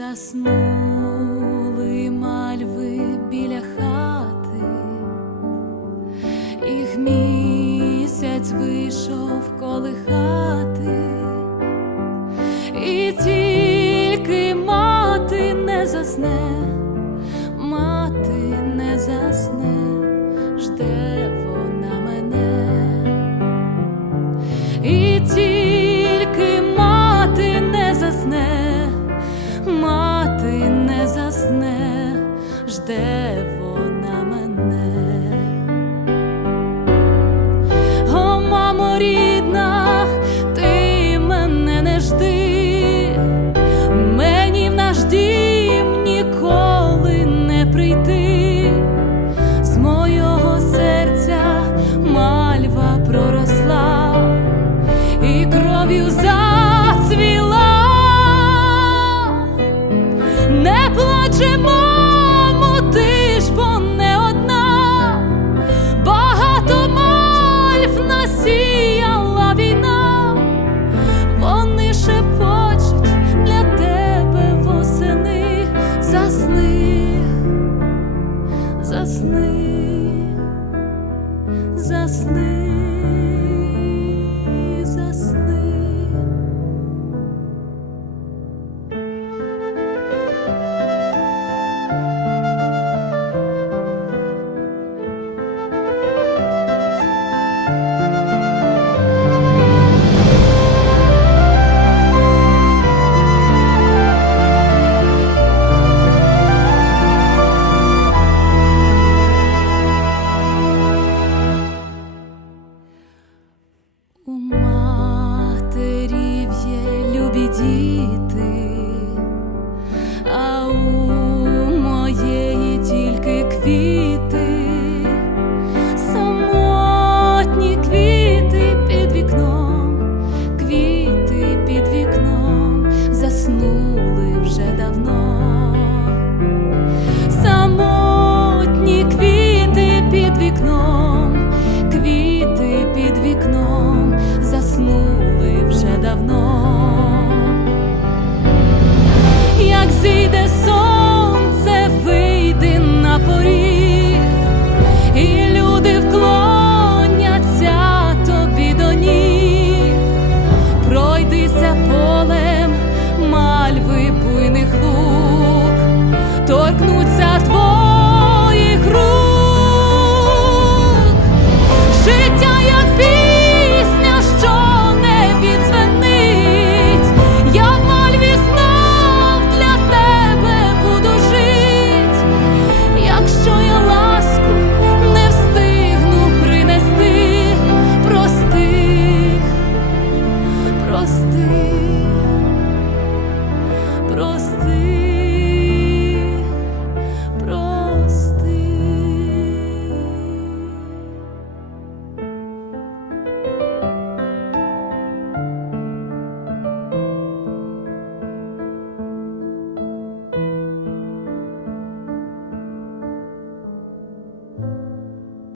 заснули мальви біля хати, їх місяць вийшов колихати. жде. діти. 世界。